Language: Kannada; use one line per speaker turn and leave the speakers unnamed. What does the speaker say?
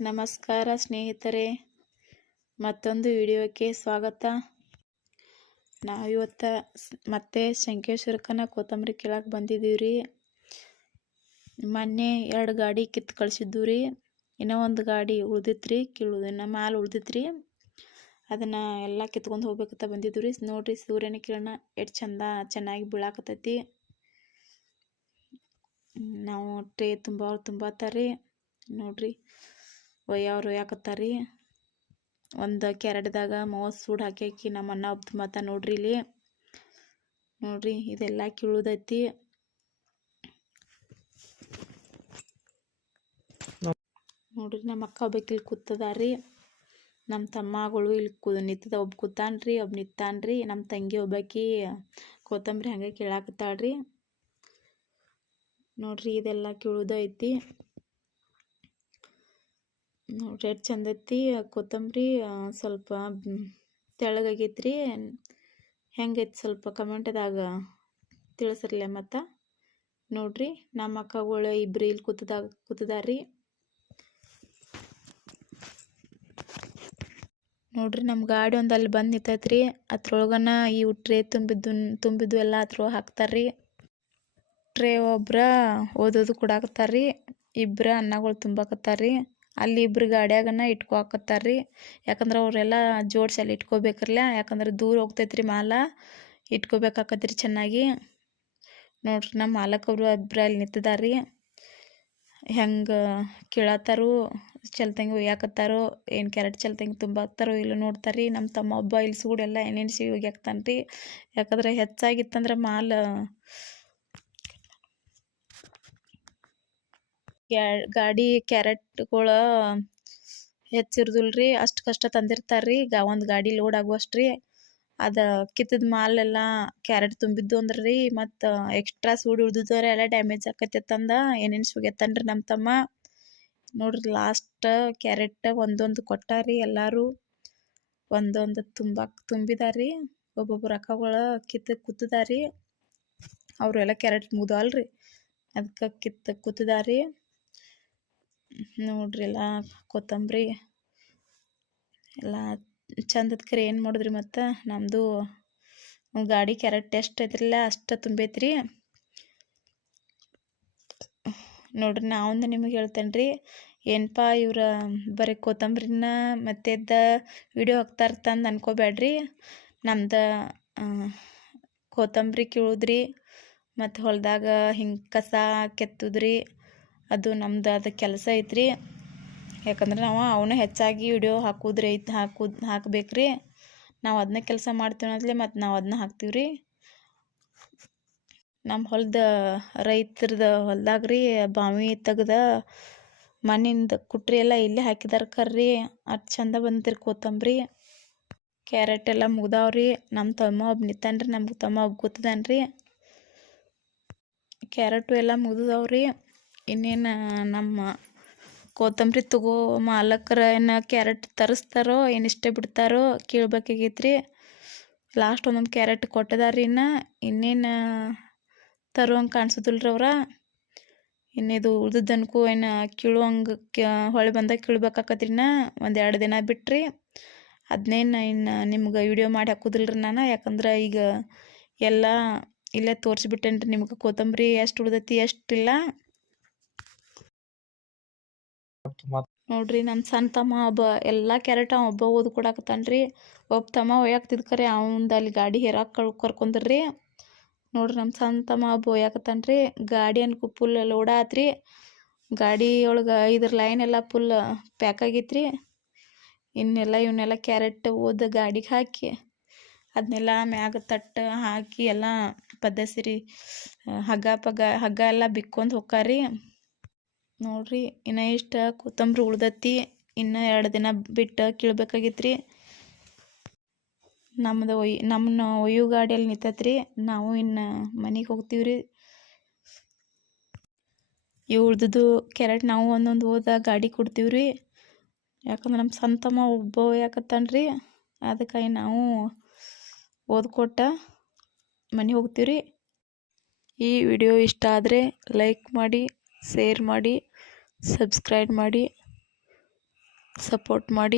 ನಮಸ್ಕಾರ ಸ್ನೇಹಿತರೆ. ಮತ್ತೊಂದು ವಿಡಿಯೋಕ್ಕೆ ಸ್ವಾಗತ. ನಾವಿವತ್ತು ಮತ್ತೆ ಶಂಕೇಶ್ವರಕ್ಕನ ಕೊತ್ತಂಬರಿ ಕೀಳಕ್ಕೆ ಬಂದಿದ್ದೀವಿ ರೀ ಮೊನ್ನೆ ಎರಡು ಗಾಡಿ ಕಿತ್ತು ಕಳಿಸಿದ್ದು ರೀ ಇನ್ನೂ ಒಂದು ಗಾಡಿ ಉಳ್ದಿತ್ತು ರೀ ಇನ್ನು ಮಾಲ್ ಉಳ್ದಿತ್ತು ರೀ ಅದನ್ನು ಎಲ್ಲ ಕಿತ್ಕೊಂಡು ಹೋಗ್ಬೇಕಂತ ಬಂದಿದ್ದು ರೀ ನೋಡಿರಿ, ಸೂರ್ಯನ ಕಿರಣ ಎಷ್ಟು ಚಂದ, ಚೆನ್ನಾಗಿ ಬೀಳಾಕತ್ತೈತಿ. ನಾವು ಟ್ರೇ ತುಂಬ ತುಂಬತ್ತಾರ ನೋಡ್ರಿ. ಒಯ್ಯವ್ರು ಯಾಕತ್ತಾರಿ? ಒಂದು ಕ್ಯಾರೆಟ್ದಾಗ ಮೂವತ್ತು ಸೂಡ್ ಹಾಕಿ ಹಾಕಿ ನಮ್ಮ ಅಣ್ಣ ಒಬ್ಬ ಮತ್ತ ನೋಡ್ರಿ ಇಲ್ಲಿ. ನೋಡ್ರಿ, ಇದೆಲ್ಲ ಕೀಳುದೈತಿ ನೋಡ್ರಿ, ನಮ್ಮ ಅಕ್ಕ ಒಬ್ಬಾಕಿ ಇಲ್ಲಿ ಕೂತದಾರಿ. ನಮ್ಮ ತಮ್ಮಗಳು ಇಲ್ಲಿ ಕು, ನಿಂತದ, ಒಬ್ಬ ಕೂತಾನ್ರಿ, ಒಬ್ಬ ನಿಂತಾನ್ರಿ. ನಮ್ಮ ತಂಗಿ ಒಬ್ಬಾಕಿ ಕೊತ್ತಂಬರಿ ಹಂಗೆ ಕೀಳಾಕತ್ತಾಳ್ರಿ. ನೋಡ್ರಿ, ಇದೆಲ್ಲ ಕೀಳುದೈತಿ ನೋಡ್ರಿ ಎಷ್ಟು ಚಂದ ಐತಿ. ಕೊತ್ತಂಬರಿ ಸ್ವಲ್ಪ ತೆಳ್ಳಗಾಗೈತೆ ರೀ ಹೆಂಗೈತಿ ಸ್ವಲ್ಪ ಕಮೆಂಟ್ದಾಗ ತಿಳಿಸ್ರಲ್ಲ ಮತ್ತು. ನೋಡ್ರಿ ನಮ್ಮ ಅಕ್ಕಗಳು ಇಬ್ಬರು ಇಲ್ಲಿ ಕೂತದಾಗ ಕೂತದಾರ್ರಿ. ನೋಡ್ರಿ ನಮ್ಮ ಗಾಡಿ ಒಂದು ಅಲ್ಲಿ ಬಂದು ನಿಂತೈತ್ರಿ. ಅದ್ರೊಳಗನ ಈ ಟ್ರೇ ತುಂಬಿದ್ದು ತುಂಬಿದ್ದು ಎಲ್ಲ ಅದ್ರೊಳಗೆ ಹಾಕ್ತಾರ್ರಿ. ಟ್ರೇ ಒಬ್ರ ಓದೋದು ಕೊಡಾಕತ್ತಾರ್ರಿ. ಇಬ್ಬರ ಅನ್ನಗಳು ತುಂಬಾಕತ್ತಾರ್ರಿ ಅಲ್ಲಿ ಇಬ್ರು ಗಾಡ್ಯಾಗನ ರೀ ಯಾಕಂದ್ರೆ ಅವರೆಲ್ಲ ಜೋಡ್ಸಿ ಅಲ್ಲಿ ಇಟ್ಕೋಬೇಕ್ರಲ್ಲ ಯಾಕಂದ್ರೆ ದೂರ ಹೋಗ್ತೈತ್ರಿ ಮಾಲ. ಇಟ್ಕೋಬೇಕಾಕತ್ರಿ ಚೆನ್ನಾಗಿ. ನೋಡ್ರಿ ನಮ್ಮ ಮಾಲಕರು ಇಬ್ರು ಅಲ್ಲಿ ನಿಂತಿದಾರ್ರಿ. ಹೆಂಗೆ ಕೇಳತ್ತಾರು, ಚಲ್ತಂಗಿ ಒಯ್ಯಾಕತ್ತಾರೋ, ಏನು ಕ್ಯಾರೆಟ್ ಚಲ್ತಂಗಿ ತುಂಬಾಕ್ತಾರೋ ಇಲ್ಲ ನೋಡ್ತಾರ್ರಿ. ನಮ್ಮ ತಮ್ಮ ಒಬ್ಬ ಇಲ್ಲಿ ಸೂಡೆಲ್ಲ ಎಣ್ಣೆಣ್ಸಿ ಒಗ್ಯಾಕ್ತಾನ್ರಿ ಯಾಕಂದ್ರೆ ಹೆಚ್ಚಾಗಿತ್ತಂದ್ರೆ ಮಾಲ್ ಗ್ಯಾ- ಗಾಡಿ ಕ್ಯಾರೆಟ್ಗಳ ರೀ ಅಷ್ಟು ಕಷ್ಟ ತಂದಿರ್ತಾರ್ರಿ. ಈಗ ಒಂದು ಗಾಡಿ ಲೋಡ್ ಆಗುವಷ್ಟು ರೀ ಅದು ಕಿತ್ತದ ಮಾಲೆಲ್ಲ ಕ್ಯಾರೆಟ್ ತುಂಬಿದ್ದು ಅಂದ್ರೆ ರೀ ಮತ್ತು ಎಕ್ಸ್ಟ್ರಾ ಸೂಡು ಉಳ್ದಿದ್ದವ್ರೆ ಎಲ್ಲ ಡ್ಯಾಮೇಜ್ ಆಕತ್ತಂದ ತಂದ ಏನೇನು ರೀ ನಮ್ಮ ತಮ್ಮ. ನೋಡ್ರಿ ಲಾಸ್ಟ್ ಕ್ಯಾರೆಟ್ ಒಂದೊಂದು ಕೊಟ್ಟಾರಿ ಎಲ್ಲರೂ. ಒಂದೊಂದು ತುಂಬಾಕ್ ತುಂಬಿದಾರಿ. ಒಬ್ಬೊಬ್ರು ಅಕ್ಕಗಳು ಕಿತ್ತು ಕೂತಿದಾರಿ. ಅವರೆಲ್ಲ ಕ್ಯಾರೆಟ್ ಮುಗ್ದಲ್ರಿ. ಅದಕ್ಕೆ ಕಿತ್ತು ಕೂತಿದಾರಿ. ನೋಡ್ರಿ ಎಲ್ಲ ಕೊತ್ತಂಬರಿ ಎಲ್ಲ ಚಂದದ ಕರೆ ಏನು ಮಾಡಿದ್ರಿ ಮತ್ತು? ನಮ್ಮದು ಗಾಡಿ ಕ್ಯಾರೆಟ್ ಎಷ್ಟು ಐತ್ರಿಲ್ಲ, ಅಷ್ಟು ತುಂಬೈತ್ರಿ. ನೋಡ್ರಿ ನಾವೊಂದು ನಿಮಗೆ ಹೇಳ್ತೇನೆ ರೀ ಏನಪ್ಪ ಇವ್ರ ಬರೀ ಕೊತ್ತಂಬರಿನ ಮತ್ತೆದ್ದ ವಿಡಿಯೋ ಹಾಕ್ತಾರಂದು ಅನ್ಕೋಬೇಡ್ರಿ ನಮ್ದು ಕೊತ್ತಂಬರಿ ಕೀಳುದ್ರಿ, ಮತ್ತು ಹೊಲದಾಗ ಹಿಂಗೆ ಕಸ ಕೆತ್ತುದ್ರಿ. ಅದು ನಮ್ದು ಅದು ಕೆಲಸ ಐತ್ರಿ. ಯಾಕಂದ್ರೆ ನಾವು ಅವನು ಹೆಚ್ಚಾಗಿ ವಿಡಿಯೋ ಹಾಕೋದ್ರಿ ಐತೆ ಹಾಕುದು ಹಾಕ್ಬೇಕ್ರಿ. ನಾವು ಅದನ್ನ ಕೆಲಸ ಮಾಡ್ತೀವಿ ಮತ್ತು ನಾವು ಅದನ್ನ ಹಾಕ್ತೀವಿ ರೀ ನಮ್ಮ ಹೊಲ್ದ ರೈತರದ ಹೊಲ್ದಾಗ ರೀ ಬಾವಿ ತೆಗ್ದ ಮಣ್ಣಿಂದ ಕುಟ್ರಿ ಎಲ್ಲ ಇಲ್ಲೇ ಹಾಕಿದಾರ ಕರ್ರಿ. ಅಷ್ಟು ಚಂದ ಬಂದಿರಿ ಕೊತ್ತಂಬರಿ ಕ್ಯಾರೆಟ್ ಎಲ್ಲ ಮುಗ್ದಾವ್ರಿ. ನಮ್ಮ ತಮ್ಮ ಒಬ್ಬ ನಿಂತಾನ್ರಿ, ನಮ್ಗೆ ತಮ್ಮ ಒಬ್ಬ ಗೊತ್ತದನ್ರಿ. ಕ್ಯಾರೆಟು ಎಲ್ಲ ಮುಗ್ದವ್ರಿ. ಇನ್ನೇನು ನಮ್ಮ ಕೊತ್ತಂಬರಿ ತಗೋ ಮಾಲಕ್ರ ಏನು ಕ್ಯಾರೆಟ್ ತರಿಸ್ತಾರೋ, ಏನು ಇಷ್ಟೇ ಬಿಡ್ತಾರೋ ಕೇಳ್ಬೇಕಾಗೈತ್ರಿ. ಲಾಸ್ಟ್ ಒಂದೊಂದು ಕ್ಯಾರೆಟ್ ಕೊಟ್ಟಿದಾರ್ರಿ ಇನ್ನು. ಇನ್ನೇನು ತರುವಂಗೆ ಕಾಣಿಸೋದಿಲ್ರಿ ಅವ್ರ. ಇನ್ನಿದು ಉಳ್ದಿದ್ದನ್ಕು ಏನು ಕೀಳುವಂಗೆ ಹೊಳೆ ಬಂದಾಗ ಕೀಳ್ಬೇಕಾಕತ್ರಿ ಇನ್ನ. ಒಂದು ಎರಡು ದಿನ ಬಿಟ್ರಿ. ಅದನ್ನೇನು ಇನ್ನು ನಿಮ್ಗೆ ವಿಡಿಯೋ ಮಾಡಿ ಹಾಕೋದಿಲ್ರಿ ನಾನು. ಯಾಕಂದ್ರೆ ಈಗ ಎಲ್ಲ ಇಲ್ಲೇ ತೋರಿಸ್ಬಿಟ್ಟೇನ್ರಿ ನಿಮ್ಗೆ. ಕೊತ್ತಂಬರಿ ಎಷ್ಟು ಉಳ್ದೈತಿ ಎಷ್ಟಿಲ್ಲ ನೋಡ್ರಿ ನಮ್ಮ ಸಣ್ಣ ತಮ್ಮ ಒಬ್ಬ, ಎಲ್ಲ ಕ್ಯಾರೆಟ್ ಅವ ಒಬ್ಬ ಓದ್ ಕೊಡಾಕತ್ತಾನ್ರಿ. ಒಬ್ಬ ತಮ್ಮ ಒಯ್ಯಾಕ್ತಿದ್ ಕರೆ, ಅವಂದು ಅಲ್ಲಿ ಗಾಡಿ ಹೇರಾಕ್ ಕಳ್ ಕರ್ಕೊಂಡ್ರಿ ನೋಡ್ರಿ ನಮ್ಮ ಸಣ್ಣ ತಮ್ಮ ಒಬ್ಬ ಒಯ್ಯಾಕತ್ತಾನ್ರಿ. ಗಾಡಿ ಅನ್ಕು ಫುಲ್ ಲೋಡ ಆತ್ರಿ. ಗಾಡಿ ಒಳಗೆ ಇದ್ರ ಲೈನ್ ಎಲ್ಲ ಫುಲ್ ಪ್ಯಾಕ್ ಆಗೈತ್ರಿ. ಇನ್ನೆಲ್ಲ ಇವನ್ನೆಲ್ಲ ಕ್ಯಾರೆಟ್ ಓದ ಗಾಡಿಗೆ ಹಾಕಿ ಅದನ್ನೆಲ್ಲ ಮ್ಯಾಗ ತಟ್ಟು ಹಾಕಿ ಎಲ್ಲ ಪದ್ದಸಿರಿ ಹಗ್ಗ ಪಗ್ಗ, ಹಗ್ಗ ಎಲ್ಲ ಬಿಕ್ಕೊಂಡು ಹೊಕ್ಕಾರಿ. ನೋಡ್ರಿ, ಇನ್ನು ಇಷ್ಟ ಕೊತ್ತಂಬರಿ ಉಳ್ದತ್ತಿ, ಇನ್ನು ಎರಡು ದಿನ ಬಿಟ್ಟು ಕೀಳ್ಬೇಕಾಗಿತ್ರಿ. ನಮ್ದು ಒಯ್ ನಮ್ಮನ್ನ ಒಯ್ಯು ಗಾಡಿಯಲ್ಲಿ ನಿಂತತ್ರಿ, ನಾವು ಇನ್ನು ಮನೆಗೆ ಹೋಗ್ತೀವಿ ರೀ ಇವು ಉಳ್ದದ್ದು ಕ್ಯಾರೆಟ್ ನಾವು ಒಂದೊಂದು ಹೋದ ಗಾಡಿ ಕೊಡ್ತೀವಿ ಯಾಕಂದ್ರೆ ನಮ್ಮ ಸಂತಮ್ಮ ತಮ್ಮ ಒಬ್ಬ ಯಾಕತ್ತಾನ್ರಿ, ಅದಕ್ಕಾಗಿ ನಾವು ಓದ್ಕೊಟ್ಟ ಮನೆಗೆ ಹೋಗ್ತೀವಿ ಈ ವಿಡಿಯೋ ಇಷ್ಟ ಆದರೆ ಲೈಕ್ ಮಾಡಿ, ಶೇರ್ ಮಾಡಿ. ಸಬ್ಸ್ಕ್ರೈಬ್ ಮಾಡಿ ಸಪೋರ್ಟ್ ಮಾಡಿ.